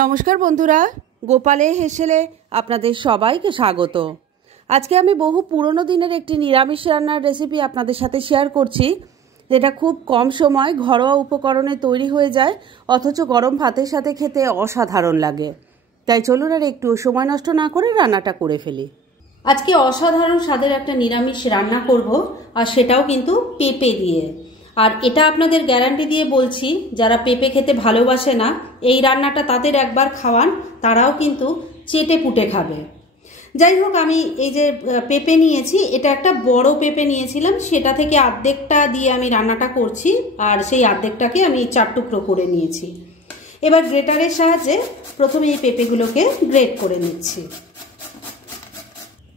নমস্কার বন্ধুরা, গোপালে হেসেলে আপনাদের সবাইকে স্বাগত। আজকে আমি বহু পুরনো দিনের একটি নিরামিষ রান্নার রেসিপি আপনাদের সাথে শেয়ার করছি, যেটা খুব কম সময় ঘরোয়া উপকরণে তৈরি হয়ে যায়, অথচ গরম ভাতের সাথে খেতে অসাধারণ লাগে। তাই চলুন আর একটু সময় নষ্ট না করে রান্নাটা করে ফেলি। আজকে অসাধারণ স্বাদের একটা নিরামিষ রান্না করব, আর সেটাও কিন্তু পেঁপে দিয়ে। আর এটা আপনাদের গ্যারান্টি দিয়ে বলছি, যারা পেঁপে খেতে ভালোবাসে না, এই রান্নাটা তাদের একবার খাওয়ান, তারাও কিন্তু চেটে পুটে খাবে। যাই হোক, আমি এই যে পেঁপে নিয়েছি, এটা একটা বড় পেঁপে নিয়েছিলাম, সেটা থেকে অর্ধেকটা দিয়ে আমি রান্নাটা করছি, আর সেই অর্ধেকটাকে আমি 4 টুকরো করে নিয়েছি। এবার গ্রেটারের সাহায্যে প্রথমে এই পেঁপেগুলোকে গ্রেট করে নিচ্ছি।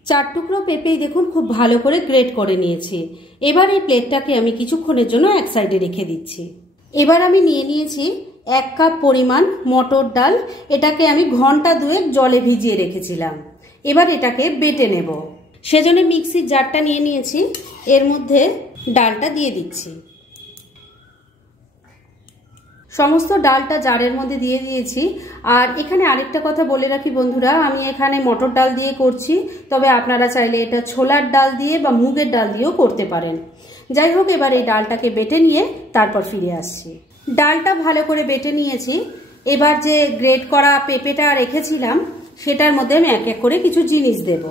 4 টুকরো পেঁপেই দেখুন খুব ভালো করে গ্রেট করে নিয়েছি। এবার এই প্লেটটাকে আমি কিছুক্ষণের জন্য এক সাইডে রেখে দিচ্ছি। এবার আমি নিয়ে নিয়েছি 1 কাপ পরিমাণ মটর ডাল। এটাকে আমি ঘন্টা 2 জলে ভিজিয়ে রেখেছিলাম। এবার এটাকে বেটে নেব। সেজন্য মিক্সির জারটা নিয়ে নিয়েছি, এর মধ্যে ডালটা দিয়ে দিচ্ছি। সমস্ত ডালটা জারের মধ্যে দিয়ে দিয়েছি। আর এখানে আরেকটা কথা বলে রাখি বন্ধুরা, আমি এখানে মটর ডাল দিয়ে করছি, তবে আপনারা চাইলে এটা ছোলার ডাল দিয়ে বা মুগের ডাল দিয়েও করতে পারেন। যাই হোক, এবার এই ডালটাকে বেটে নিয়ে তারপর ফিরে আসছি। ডালটা ভালো করে বেটে নিয়েছি। এবার যে গ্রেট করা পেঁপেটা রেখেছিলাম, সেটার মধ্যে আমি এক এক করে কিছু জিনিস দেব।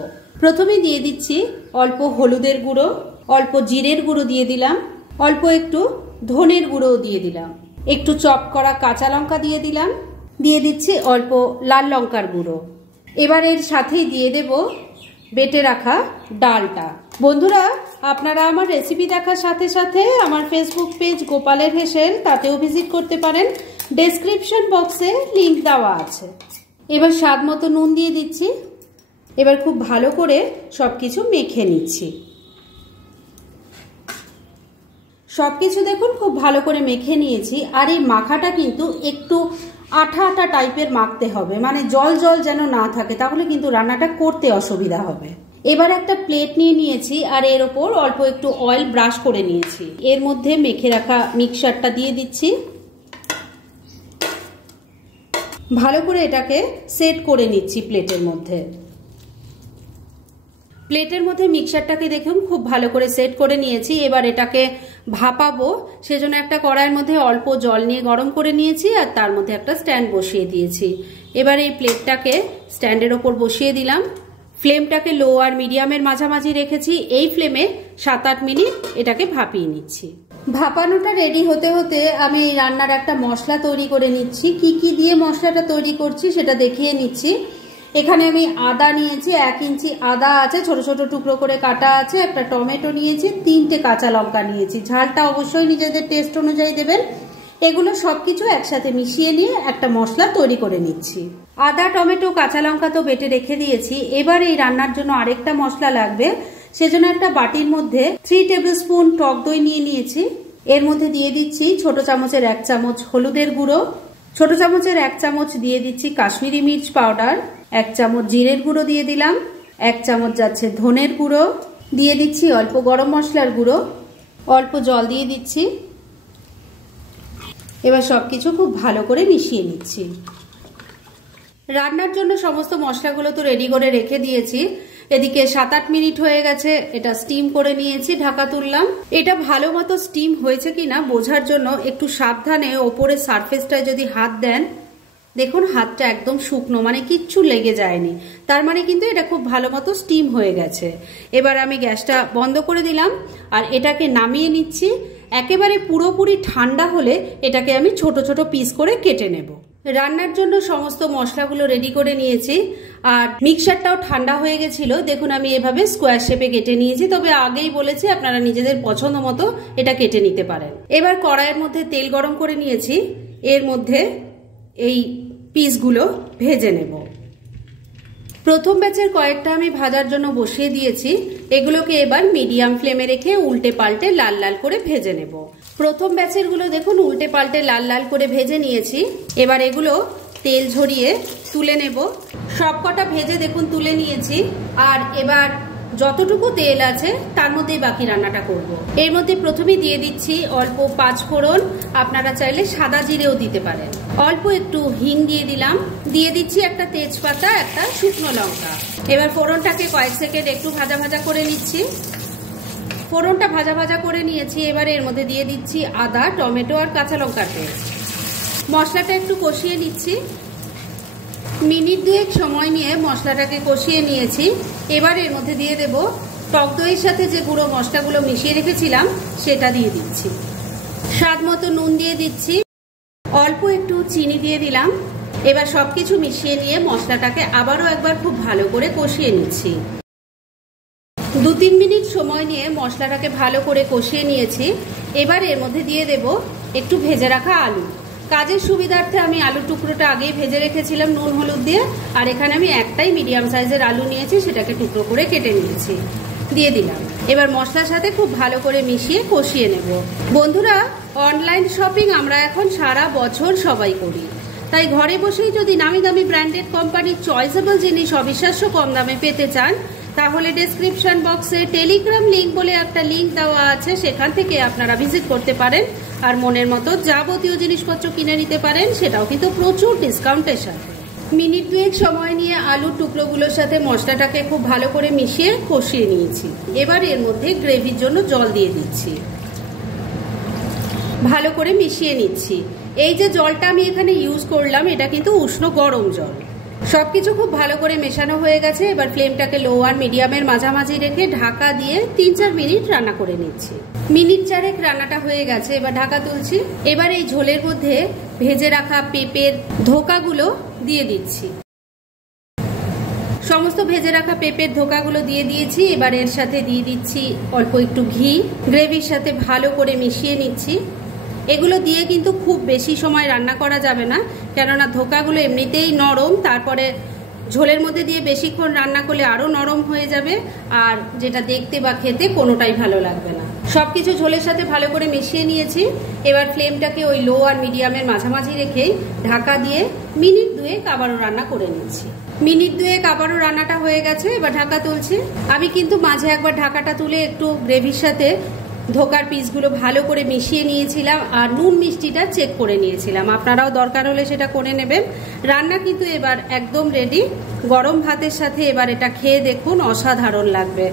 প্রথমে দিয়ে দিচ্ছি অল্প হলুদের গুঁড়ো, অল্প জিরের গুঁড়ো দিয়ে দিলাম, অল্প একটু ধনের গুঁড়োও দিয়ে দিলাম, একটু চপ করা কাঁচা লঙ্কা দিয়ে দিলাম, দিয়ে দিচ্ছি অল্প লাল লঙ্কার গুঁড়ো। এবার এর সাথেই দিয়ে দেব বেটে রাখা ডালটা। বন্ধুরা, আপনারা আমার রেসিপি দেখার সাথে সাথে আমার ফেসবুক পেজ গোপালের হেসেল, তাতেও ভিজিট করতে পারেন। ডেসক্রিপশন বক্সে লিংক দেওয়া আছে। এবার স্বাদ মতো নুন দিয়ে দিচ্ছি। এবার খুব ভালো করে সবকিছু মেখে নিচ্ছি। সবকিছু দেখুন খুব ভালো করে মেখে নিয়েছি। আর এই মাখাটা কিন্তু একটু আঠা আঠা টাইপের মাখতে হবে, মানে জল জল যেন না থাকে, তাহলে কিন্তু রান্নাটা করতে অসুবিধা হবে। এবার একটা প্লেট নিয়ে নিয়েছি, আর এর ওপর অল্প একটু অয়েল ব্রাশ করে নিয়েছি। এর মধ্যে মেখে রাখা মিক্সচারটা দিয়ে দিচ্ছি। ভালো করে এটাকে সেট করে নিচ্ছি প্লেটের মধ্যে। প্লেটের মধ্যে মিক্সচারটাকে দেখুন খুব ভালো করে সেট করে নিয়েছি। এবার এটাকে ভাপাবো, সেজন্য একটা কড়াইয়ের মধ্যে অল্প জল নিয়ে গরম করে নিয়েছি, আর তার মধ্যে একটা স্ট্যান্ড বসিয়ে দিয়েছি। এবার এই প্লেটটাকে স্ট্যান্ডের ওপর বসিয়ে দিলাম। ফ্লেমটাকে লো আর মিডিয়ামের মাঝামাঝি রেখেছি। এই ফ্লেমে 7-8 মিনিট এটাকে ভাপিয়ে নিচ্ছি। ভাপানোটা রেডি হতে হতে আমি এই রান্নার একটা মশলা তৈরি করে নিচ্ছি। কি কি দিয়ে মশলাটা তৈরি করছি সেটা দেখিয়ে নিচ্ছি। এখানে আমি আদা নিয়েছি, 1 ইঞ্চি আদা আছে, ছোট ছোট টুকরো করে কাটা আছে, একটা টমেটো নিয়েছি, 3টে কাঁচা লঙ্কা নিয়েছি। ঝালটা অবশ্যই নিজেদের টেস্ট অনুযায়ী দেবেন। এগুলো সবকিছু একসাথে মিশিয়ে নিয়ে একটা মশলা তৈরি করে নিচ্ছি। আদা, টমেটো, কাঁচা লঙ্কা তো বেটে রেখে দিয়েছি। এবার এই রান্নার জন্য আরেকটা মশলা লাগবে, সেজন্য একটা বাটির মধ্যে 3 টেবিল স্পুন টক দই নিয়ে নিয়েছি। এর মধ্যে দিয়ে দিচ্ছি ছোট চামচের 1 চামচ হলুদের গুঁড়ো, ছোট চামচের 1 চামচ দিয়ে দিচ্ছি কাশ্মীরি মির্চ পাউডার, 1 চামচ জিরের গুঁড়ো দিয়ে দিলাম, 1 চামচ যাচ্ছে ধনের গুঁড়ো, দিয়ে দিচ্ছি অল্প গরম মশলার গুঁড়ো, অল্প জল দিয়ে দিচ্ছি। এবার সবকিছু খুব ভালো করে মিশিয়ে নিচ্ছি। রান্নার জন্য সমস্ত মশলাগুলো তো রেডি করে রেখে দিয়েছি। এদিকে 7-8 মিনিট হয়ে গেছে, এটা স্টিম করে নিয়েছি, ঢাকা তুললাম। এটা ভালো মতো স্টিম হয়েছে কিনা বোঝার জন্য একটু সাবধানে ওপরের সারফেসটায় যদি হাত দেন, দেখুন হাতটা একদম শুকনো, মানে কিচ্ছু লেগে যায়নি, তার মানে কিন্তু এটা খুব ভালো মতো স্টিম হয়ে গেছে। এবার আমি গ্যাসটা বন্ধ করে দিলাম আর এটাকে নামিয়ে নিচ্ছি। একেবারে পুরোপুরি ঠান্ডা হলে এটাকে আমি ছোট ছোট পিস করে কেটে নেব। রান্নার জন্য সমস্ত মশলাগুলো রেডি করে নিয়েছি, আর মিক্সচারটাও ঠান্ডা হয়ে গেছিল। দেখুন আমি এভাবে স্কোয়ার শেপে কেটে নিয়েছি, তবে আগেই বলেছি আপনারা নিজেদের পছন্দ মতো এটা কেটে নিতে পারেন। এবার কড়াইয়ের মধ্যে তেল গরম করে নিয়েছি, এর মধ্যে এই পিসগুলো ভেজে নেব। প্রথম ব্যাচের কয়েকটা আমি ভাজার জন্য বসিয়ে দিয়েছি। এগুলোকে এবার মিডিয়াম ফ্লেমে রেখে উল্টে পাল্টে লাল লাল করে ভেজে নেব। প্রথম ব্যাচের গুলো দেখুন উল্টে পাল্টে লাল লাল করে ভেজে নিয়েছি। এবার এগুলো তেল ঝরিয়ে তুলে নেব। সবকটা ভেজে দেখুন তুলে নিয়েছি। আর এবার যতটুকু তেল আছে তার মধ্যেই বাকি রান্নাটা করব। এর মধ্যে প্রথমে দিয়ে দিচ্ছি অল্প 5 ফোড়ন, আপনারা চাইলে সাদা জিরেও দিতে পারেন। অল্প একটু হিং দিয়ে দিলাম, দিয়ে দিচ্ছি একটা তেজপাতা, একটা শুকনো লঙ্কা। এবার ফোড়নটাকে কয়েক সেকেন্ড একটু ভাজা ভাজা করে নিচ্ছি। ফোড়নটা ভাজা ভাজা করে নিয়েছি। এবারে এর মধ্যে দিয়ে দিচ্ছি আদা, টমেটো আর কাঁচা লঙ্কার পেস্ট। মশলাটা একটু কষিয়ে নিচ্ছি। মিনিট 2 সময় নিয়ে মশলাটাকে কষিয়ে নিয়েছি। এবার এর মধ্যে দিয়ে দেব টক দইয়ের সাথে যে গুঁড়ো মশলাগুলো মিশিয়ে রেখেছিলাম সেটা দিয়ে দিচ্ছি। স্বাদ মতো নুন দিয়ে দিচ্ছি, অল্প একটু চিনি দিয়ে দিলাম। এবার সবকিছু মিশিয়ে নিয়ে মশলাটাকে আবারও একবার খুব ভালো করে কষিয়ে নিচ্ছি। 2-3 মিনিট সময় নিয়ে মশলাটাকে ভালো করে কষিয়ে নিয়েছি। এবার এর মধ্যে দিয়ে দেব একটু ভেজে রাখা আলু। কাজের সুবিধার্থে আমি আলুর টুকরোটা আগেই ভেজে রেখেছিলাম নুন হলুদ দিয়ে, আর এখানে আমি একটাই মিডিয়াম সাইজের আলু নিয়েছি, সেটাকে টুকরো করে কেটে নিয়েছি, দিয়ে দিলাম। এবার মশলার সাথে খুব ভালো করে মিশিয়ে কষিয়ে নেব। বন্ধুরা, অনলাইন শপিং আমরা এখন সারা বছর সবাই করি, তাই ঘরে বসেই যদি নামি দামি ব্র্যান্ডেড কোম্পানির চয়েসেবল জিনিস অবিশ্বাস্য কম দামে পেতে চান, তাহলে ডেসক্রিপশন বক্সে টেলিগ্রাম লিংক বলে একটা লিংক দেওয়া আছে, সেখান থেকে আপনারা ভিজিট করতে পারেন আর মনের মতো যাবতীয় জিনিসপত্র কিনে নিতে পারেন, সেটাও কিন্তু প্রচুর ডিসকাউন্টের সাথে। মিনিট 2 সময় নিয়ে আলুর টুকরোগুলোর সাথে মশলাটাকে খুব ভালো করে মিশিয়ে কষিয়ে নিয়েছি। এবার এর মধ্যে গ্রেভির জন্য জল দিয়ে দিচ্ছি, ভালো করে মিশিয়ে নিচ্ছি। এই যে জলটা আমি এখানে ইউজ করলাম, এটা কিন্তু উষ্ণ গরম জল। সবকিছু খুব ভালো করে মেশানো হয়ে গেছে। এবার ফ্লেমটাকে লো আর মিডিয়ামের মাঝামাঝি রেখে ঢাকা দিয়ে 3-4 মিনিট রান্না করে নিচ্ছি। মিনিট 4 রান্নাটা হয়ে গেছে, এবার ঢাকা তুলছি। এবার এই ঝোলের মধ্যে ভেজে রাখা পেঁপের ধোকাগুলো দিয়ে দিচ্ছি। সমস্ত ভেজে রাখা পেঁপের ধোকাগুলো দিয়ে দিয়েছি। এবার এর সাথে দিয়ে দিচ্ছি অল্প একটু ঘি, গ্রেভির সাথে ভালো করে মিশিয়ে নিচ্ছি। এগুলো দিয়ে কিন্তু খুব বেশি সময় রান্না করা যাবে না, কেননা ধোকাগুলো এমনিতেই নরম, তারপরে ঝোলের মধ্যে দিয়ে বেশিক্ষণ রান্না করলে আরো নরম হয়ে যাবে, আর যেটা দেখতে বা খেতে কোনোটাই ভালো লাগবে না। সবকিছু ঝোলের সাথে ভালো করে মিশিয়ে নিয়েছি। এবার ফ্লেমটাকে ওই লো আর মিডিয়ামের মাঝামাঝি রেখেই ঢাকা দিয়ে মিনিট 2 আবারও রান্না করে নিচ্ছি। মিনিট 2 আবারও রান্নাটা হয়ে গেছে, এবার ঢাকা তুলছি। আমি কিন্তু মাঝে একবার ঢাকাটা তুলে একটু গ্রেভির সাথে ধোকার পিসগুলো ভালো করে মিশিয়ে নিয়েছিলাম আর নুন মিষ্টিটা চেক করে নিয়েছিলাম। আপনারাও দরকার হলে সেটা করে নেবেন। রান্না কিন্তু এবার একদম রেডি। গরম ভাতের সাথে এবার এটা খেয়ে দেখুন, অসাধারণ লাগবে।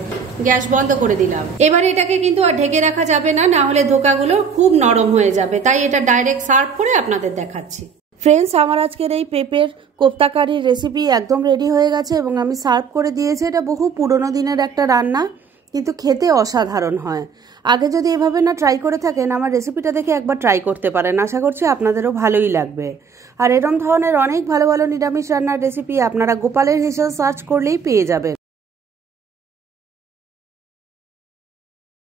গ্যাস বন্ধ করে দিলাম। এবার এটাকে কিন্তু আর ঢেকে রাখা যাবে না, না হলে ধোকাগুলো খুব নরম হয়ে যাবে, তাই এটা ডাইরেক্ট সার্ভ করে আপনাদের দেখাচ্ছি। ফ্রেন্ডস, আমার আজকের এই পেঁপের কোপ্তা কারির রেসিপি একদম রেডি হয়ে গেছে এবং আমি সার্ভ করে দিয়েছি। এটা বহু পুরনো দিনের একটা রান্না, কিন্তু খেতে অসাধারণ হয়। আগে যদি এভাবে না ট্রাই করে থাকেন, আমার রেসিপিটা দেখে একবার ট্রাই করতে পারেন। আশা করছি আপনাদেরও ভালোই লাগবে। আর এরম ধরনের অনেক ভালো ভালো নিরামিষ রান্নার রেসিপি আপনারা গোপালের হেসেল সার্চ করলেই পেয়ে যাবেন।